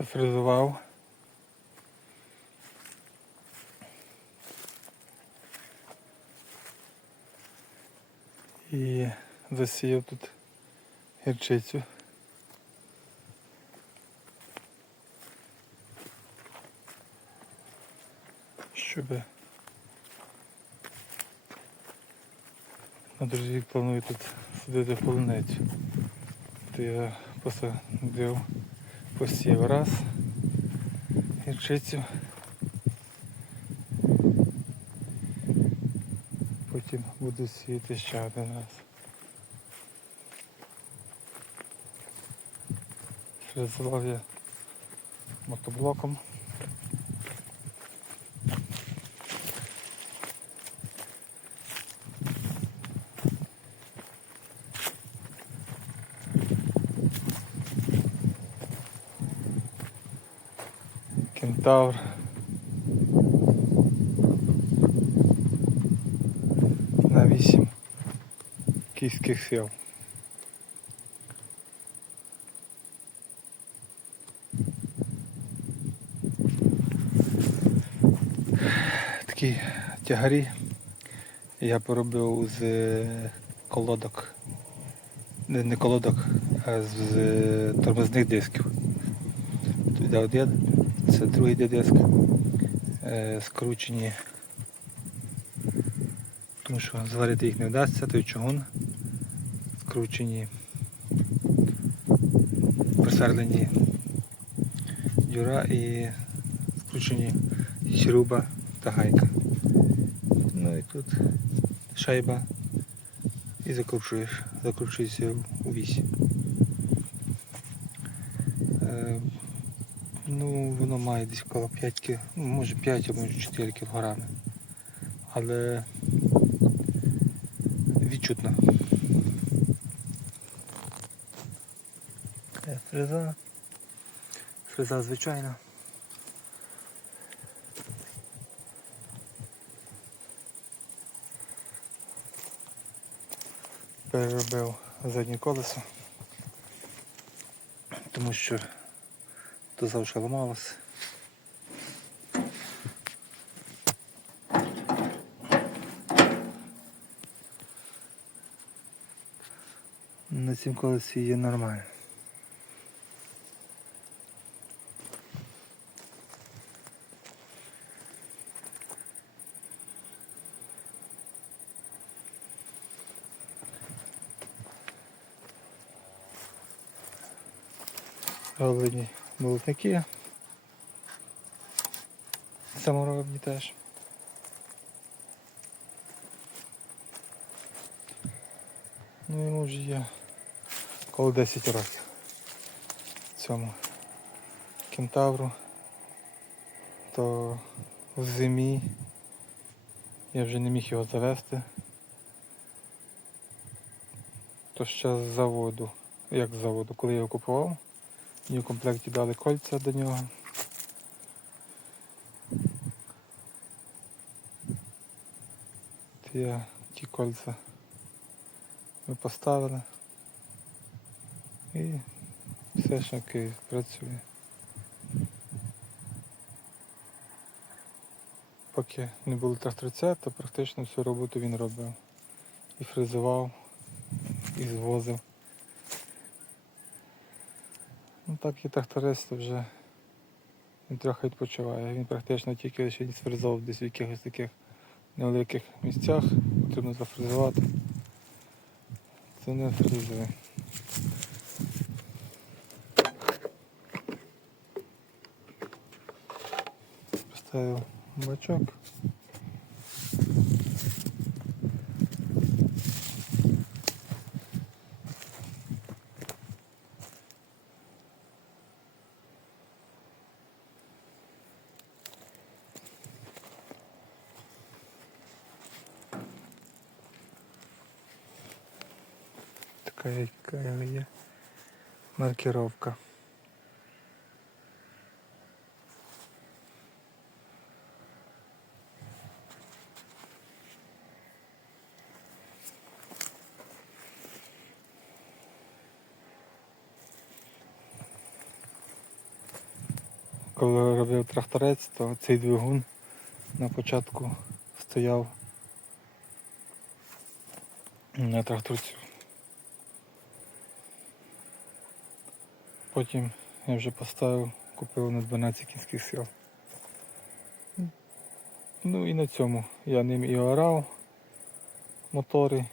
зафрезував. І засіяв тут гірчицю. Щоб на другий рік планую тут садити полуницю. То я посадив посів раз гірчицю. Потім буду сіяти ще один раз. Фрезував я мотоблоком. Кентавр. На 8 київських сил. Такі тягарі я поробив з е, колодок. Не, колодок, а з е, тормозних дисків. Тут йде один, це другий диск. Е, скручені. Тому що зварити їх не вдасться, той чугун. Скручені, присверлені дюра і скручені шруба та гайка. Ну і тут шайба і закручуєш, закручується у вісі. Ну, воно має десь коло 5 ки, ну, може 5, а може 4 кілограми. Але відчутно. Е, Фреза. Фреза звичайна. Переробив заднє колесо, тому що то завжди ламалося. На цім колесі є нормально. Роблені болотники. Саморобні теж. Ну йому вже є коло 10 років. Цьому кентавру. То в зимі я вже не міг його завести. То ще з заводу. Як з заводу, коли я його купував, мені в комплекті дали кольця до нього. Я ті кольця ми поставили. І все ж окей, працює. Поки не було тракторця, то практично всю роботу він робив. І фрезував, і звозив. Ну так і тракторист вже він трохи відпочиває. Він практично тільки лише фрезував десь в якихось таких невеликих місцях, потрібно зафрезувати. Це не фрезує. Поставив бачок. Така яка є маркировка. коли робив тракторець, то цей двигун на початку стояв на тракторцю. Потім я вже поставив, купив на 12 кінських сил. Ну і на цьому я ним і орав мотори.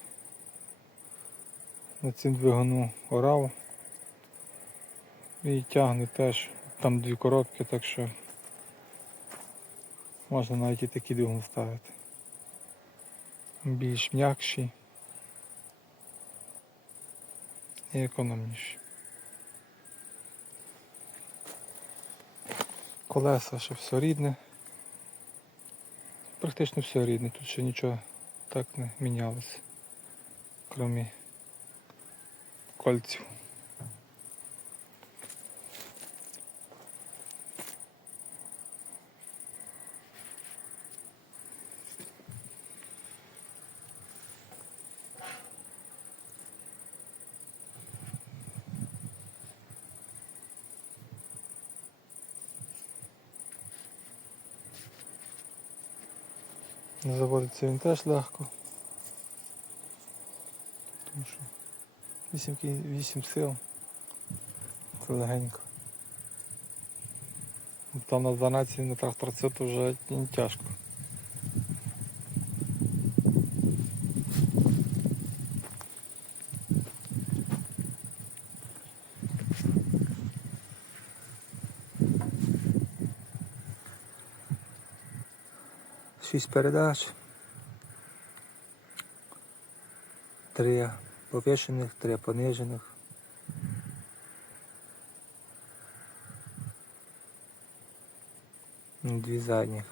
На цим двигуну орав. І тягне теж. Там дві коробки, так що можна навіть і такий двигун ставити. Більш м'якший і економніший. Колеса ще все рідне. Практично все рідне, тут ще нічого так не мінялося, крім кольців. Заводиться він теж легко. Тому що 8, 8 сил. Це легенько. Там на 12 на тракторці то вже тяжко. Шість передач. Три повішених, три понижених. Дві задніх.